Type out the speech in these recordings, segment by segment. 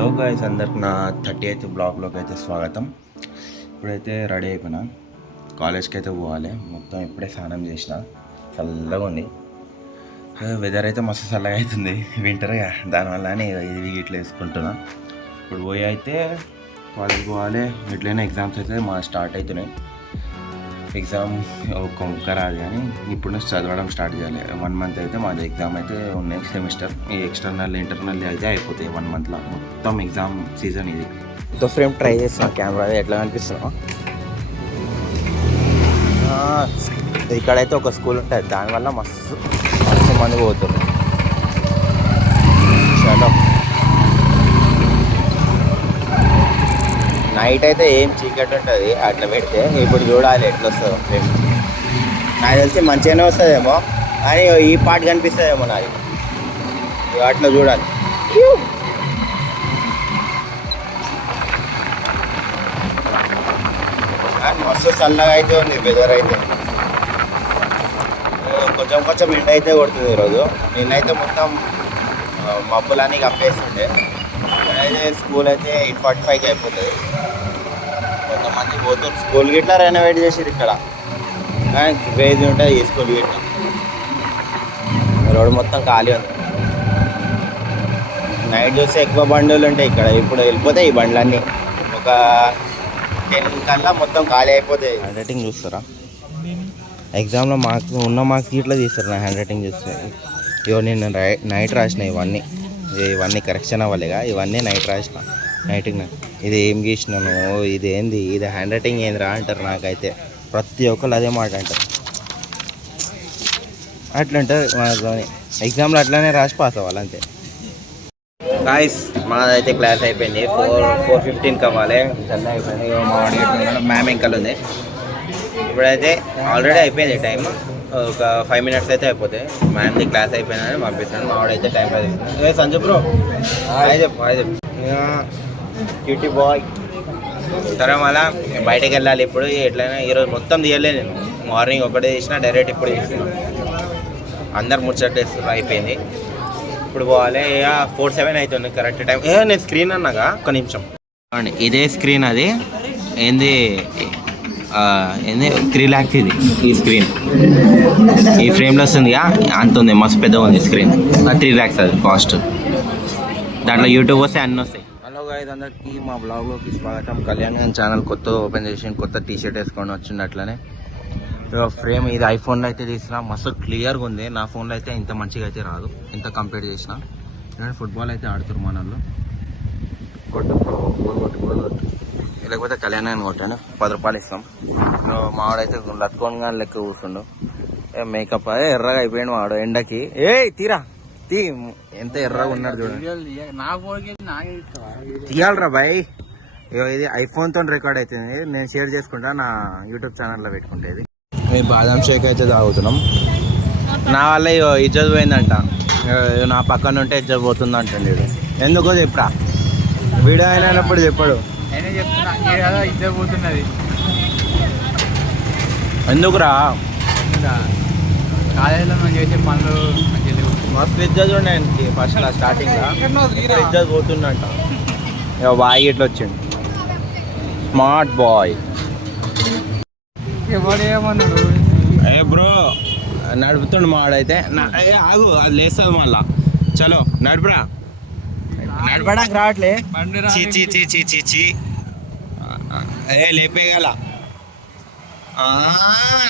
Hello guys, అందరికి నా 38th బ్లాగ్లోకి అయితే స్వాగతం. ఇప్పుడైతే రెడీ అయిపోయినా, కాలేజ్కి అయితే పోవాలి. మొత్తం ఇప్పుడే స్నానం చేసిన, చల్లగా ఉంది. వెదర్ అయితే మస్తు చల్లగా అవుతుంది, వింటర్గా. దానివల్ల ఇది ఇట్లా వేసుకుంటున్నా. ఇప్పుడు పోయి అయితే కాలేజ్ పోవాలి. ఇట్లనే ఎగ్జామ్స్ అయితే స్టార్ట్ అవుతున్నాయి. ఎగ్జామ్ ఒక్క రాదు, కానీ ఇప్పుడు నుంచి చదవడం స్టార్ట్ చేయాలి. 1 month అయితే మాది ఎగ్జామ్ అయితే ఉన్నాయి, సెమిస్టర్. ఈ ఎక్స్టర్నల్ ఇంటర్నల్ అయితే అయిపోతాయి 1 monthలో. మొత్తం ఎగ్జామ్ సీజన్ ఇది. కొత్త ఫ్రేమ్ ట్రై చేస్తున్నా, కెమెరా ఎట్లా కనిపిస్తున్నా. ఇక్కడైతే ఒక స్కూల్ ఉంటుంది, దానివల్ల మస్తు మంది పోతారు. చలో, నైట్ అయితే ఏం చీకటి ఉంటుంది అట్లా పెడితే. ఇప్పుడు చూడాలి ఎట్లా వస్తుందో ఫ్రేమ్. నాకు తెలిసి మంచిగానే వస్తుందేమో, కానీ ఈ పార్ట్ కనిపిస్తుందేమో నాది. అట్లా చూడాలి. మస్తు చల్లగా అయితే ఉంది వెదర్ అయితే. కొంచెం కొంచెం ఎండ అయితే కొడుతుంది ఈరోజు. నిన్నైతే మొత్తం మబ్బులన్నీ కప్పేస్తుండే. అయితే స్కూల్ అయితే 8:45కి అయిపోతుంది. కొంతమంది పోతారు స్కూల్ గిట్లా రెనోవేట్ చేసారు ఇక్కడ, కానీ క్రేజీ ఉంటుంది ఈ స్కూల్ గిట్లా. రోడ్ మొత్తం ఖాళీ ఉంది. నైట్ చూస్తే ఎక్కువ బండ్లు ఉంటాయి ఇక్కడ. ఇప్పుడు వెళ్ళిపోతాయి ఈ బండ్లన్నీ. ఒక 10 కల్లా మొత్తం ఖాళీ అయిపోతాయి. హ్యాండ్ రైటింగ్ చూస్తారా? ఎగ్జామ్లో మార్క్స్ ఉన్న మార్క్స్ ఇట్లా తీస్తారు నా హ్యాండ్ రైటింగ్ చూస్తే. నేను నైట్ రాసిన ఇవన్నీ కరెక్షన్ అవ్వలేగా, ఇవన్నీ నైట్ రాసిన. నైట్కి ఇది ఏం గీసినాను, ఇది ఏంది, ఇది హ్యాండ్ రైటింగ్ ఏందిరా అంటారు. నాకైతే ప్రతి ఒక్కరు అదే మాట అంటారు. అట్లుంటుంది మనలోని. ఎగ్జామ్లో అట్లానే రాసి పాస్ అవ్వాలి అంతే. గాయ్స్, మాదైతే క్లాస్ అయిపోయింది. 4:15కి అవ్వాలి. జల్దీ అయిపోయింది. మా అడిగేట్టున్నాడు, మ్యామ్ ఇంకా ఉంది. ఇప్పుడైతే ఆల్రెడీ అయిపోయింది టైం. ఒక 5 minutes అయితే అయిపోతాయి. మ్యామ్ది క్లాస్ అయిపోయిందని పంపిస్తాను. మా వాడైతే టైం అయిపోయింది. Sanju bro, cutie boy. తర్వాత మళ్ళీ బయటకు వెళ్ళాలి. ఇప్పుడు ఎట్లయినా ఈరోజు మొత్తం తీయలేదు నేను. మార్నింగ్ ఒకటే తీసిన, డైరెక్ట్ ఇప్పుడు తీసిన. అందరు ముచ్చటేస్తున్నారు. అయిపోయింది. ఇప్పుడు పోవాలి. 4:07 అవుతుంది కరెక్ట్ టైం. నేను స్క్రీన్ అన్నాగా, ఒక్క నిమిషం. ఇదే స్క్రీన్. అది ఏంది 3 lakhs ఇది. ఈ స్క్రీన్ ఈ ఫ్రేమ్లో వస్తుందిగా, అంత ఉంది. మస్తు పెద్ద ఉంది స్క్రీన్. 3 lakhs అది కాస్ట్. దాంట్లో యూట్యూబ్ వస్తే అన్నీ వస్తాయి. హలో గాయ్స్, అందరికీ మా బ్లాగ్లోకి స్వాగతం. కళ్యాణ్ ఛానల్ కొత్త ఓపెన్ చేసి కొత్త టీషర్ట్ వేసుకొని వచ్చింది. అట్లనే ఫ్రేమ్ ఇది ఐఫోన్లో అయితే తీసిన, మస్తు క్లియర్గా ఉంది. నా ఫోన్లో అయితే ఇంత మంచిగా అయితే రాదు, ఇంత కంప్లీట్ చేసిన. ఫుట్బాల్ అయితే ఆడుతారు మన వాళ్ళు. కొట్టు లేకపోతే కళ్యాణాన్ని కొట్టాను. 10 రూపాయలు ఇస్తాం. మావాడైతే లట్టుకొని కానీ లెక్క కూర్చుండు. మేకప్ ఎర్రగా అయిపోయాడు మావాడు ఎండకి. తీరా ఎంత ఎర్రగా ఉన్నాడు చూడండి. తీయాలరా బాయ్. ఇది ఐఫోన్తో రికార్డ్ అవుతుంది. నేను షేర్ చేసుకుంటా, నా యూట్యూబ్ ఛానల్లో పెట్టుకుంటేది. మేము బాదం షేక్ అయితే తాగుతున్నాం. నా వల్ల ఇజ్జత్ పోయిందంట. నా పక్కన ఉంటే ఇజ్జత్ పోతుంది అంటండి. ఎందుకో చెప్పరా, వీడియో అయినప్పుడు చెప్పాడు. నేనే చెప్తున్నా, ఇద్దరు పోతున్నది ఎందుకురా? కాలేజీలో మనం చేసే పనులు మస్తు ఇజ్జత్ ఉండే ఆయనకి. ఫస్ట్ స్టార్టింగ్ ఇజ్జత్ పోతుందంట. బాయ్ ఇట్లా వచ్చిండు, స్మార్ట్ బాయ్. ఎవడేమన్నాడు? బ్రో నడుపుతుండు మావాడైతే. ఆగు, అది లేస్తుంది మళ్ళా. చలో నడుపురా. నడపడానికి రావట్లే. చీ లేపేగల.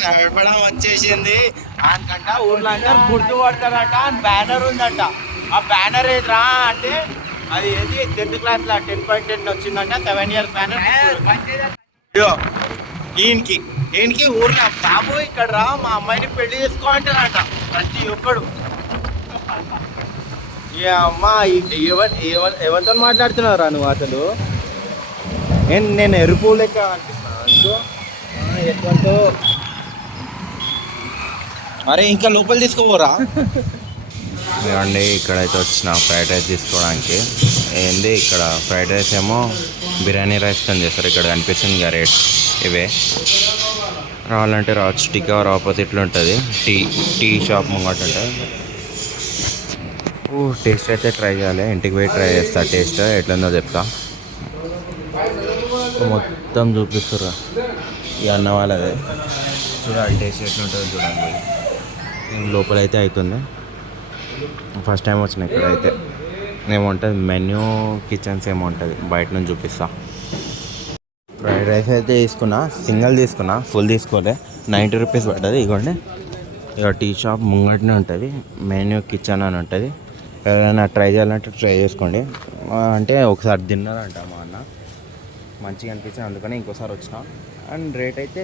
నడపడం వచ్చేసింది. ఆయనకంట ఊర్లో అందరు గుర్తుపడతారట. బ్యానర్ ఉందంట. ఆ బ్యానర్ ఏదిరా అంటే అది ఏది 10th క్లాస్లో 10.10 వచ్చిందంట. 7 years బ్యానర్. ఈయనకి ఊర్లో బాబు ఇక్కడ రా, మా అమ్మాయిని పెళ్లి చేసుకో అంటారట ప్రతి ఒక్కడు. అమ్మా, ఎవరితో మాట్లాడుతున్నావురా నువ్వు అసలు? నేను ఎరుపు లెక్క అనిపిస్తున్నాను. ఎట్లంతో అరే, ఇంకా లోపల తీసుకోపోరా. ఏమండి, ఇక్కడైతే వచ్చిన ఫ్రైడ్ రైస్ తీసుకోవడానికి. ఏంది ఇక్కడ ఫ్రైడ్ రైస్ ఏమో బిర్యానీ రైస్తో చేస్తారు. ఇక్కడ కనిపిస్తుంది రేట్ ఇవే. రావాలంటే రావచ్చు. టీ కవర్ ఆపోజిట్లో ఉంటుంది. టీ షాప్ ముంగట ఉంటుంది. టేస్ట్ అయితే ట్రై చేయాలి, ఇంటికి పోయి ట్రై చేస్తా. టేస్ట్ ఎట్లుందో చెప్తా. మొత్తం చూపిస్తుర్రా ఈ అన్న వాళ్ళదే. చూడాలి టేస్ట్ ఎట్లుంటుందో చూడాలి పోయి. లోపలైతే అవుతుంది. ఫస్ట్ టైం వచ్చిన ఇక్కడైతే ఏముంటుంది మెన్యూ, కిచెన్స్ ఏముంటుంది బయట నుంచి చూపిస్తా. ఫ్రైడ్ రైస్ అయితే తీసుకున్నా, సింగిల్ తీసుకున్నా, ఫుల్ తీసుకోలే. 90 రూపీస్ పడ్డది. ఇగోండి, ఇక టీ షాప్ ముంగటనే ఉంటుంది, మెన్యూ కిచెన్ అని ఉంటుంది. ఎవరైనా ట్రై చేయాలంటే ట్రై చేసుకోండి. అంటే ఒకసారి తిన్నారంట మా అన్న, మంచిగా అనిపించింది, అందుకని ఇంకోసారి వచ్చిన. అండ్ రేట్ అయితే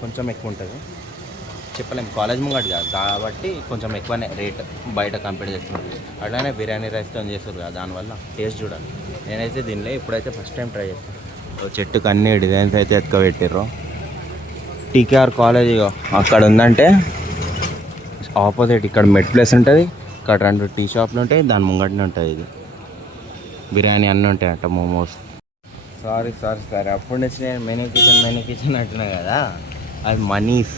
కొంచెం ఎక్కువ ఉంటుంది, చెప్పలేము, కాలేజ్ ముంగట కాదు కాబట్టి కొంచెం ఎక్కువనే రేట్ బయట కంపేర్ చేస్తున్నారు. అట్లానే బిర్యానీ రైస్తో చేస్తారు కదా, దానివల్ల టేస్ట్ చూడాలి. నేనైతే దీనిలో ఇప్పుడైతే ఫస్ట్ టైం ట్రై చేస్తాను. చెట్టుకు అన్ని డిజైన్స్ అయితే ఎత్తుకోబెట్టిర్రు. టీకేఆర్ కాలేజ్ అక్కడ ఉందంటే ఆపోజిట్ ఇక్కడ మెడ్ ప్లేస్ ఉంటుంది, ఇక్కడ 2 టీ షాప్లు ఉంటాయి, దాని ముంగటనే ఉంటుంది. ఇది బిర్యానీ అన్నీ ఉంటాయి అట్ట, మోమోస్. సారీ అప్పుడు నుంచి నేను మెనీ కిచెన్ అంటున్నా కదా, అది మనీస్.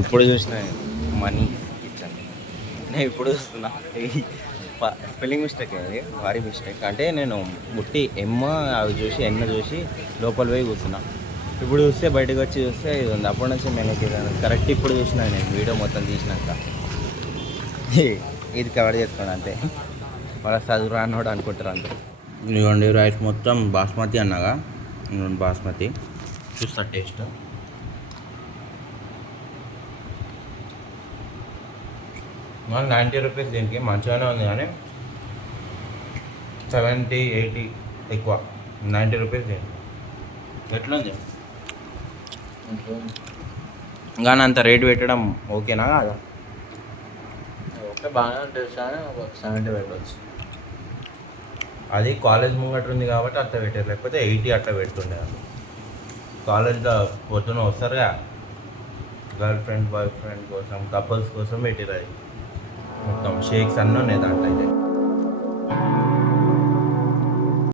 ఇప్పుడు చూసిన మనీస్ కిచెన్, నేను ఇప్పుడు చూస్తున్నా. స్పెల్లింగ్ మిస్టేక్ అది, భారీ మిస్టేక్. అంటే నేను ముట్టి అవి చూసి చూసి లోపల పోయి కూర్చున్నా. ఇప్పుడు చూస్తే బయటకు వచ్చి చూస్తే ఇది ఉంది. అప్పటి నుంచి నేను కరెక్ట్ ఇప్పుడు చూసినా, నేను వీడియో మొత్తం తీసినాక ఇది కవర్ చేసుకోండి అంతే. వాళ్ళ చదువు రానోడు అనుకుంటారు అంతే. ఇదిగోండి రైస్ మొత్తం బాస్మతి అన్నగా, బాస్మతి. చూస్తా టేస్ట్. మన 90 రూపీస్ దీనికి మంచిగానే ఉంది, కానీ 70-80 ఎక్కువ. 90 రూపీస్ దీనికి ఎట్లుంది కానీ అంత రేటు పెట్టడం ఓకేనా కాదా? ఓకే, బాగానే ఉంటుంది కానీ ఒక 70 పెట్టవచ్చు. అది కాలేజ్ ముంగట ఉంది కాబట్టి అట్లా పెట్టారు, లేకపోతే 80 అట్లా పెడుతుండే. కాలేజ్లో పొద్దున వస్తారుగా, గర్ల్ ఫ్రెండ్ బాయ్ ఫ్రెండ్ కోసం, కపుల్స్ కోసం పెట్టారు. అది మొత్తం షేక్స్ అన్నీ ఉన్నాయి దాంట్లో అయితే.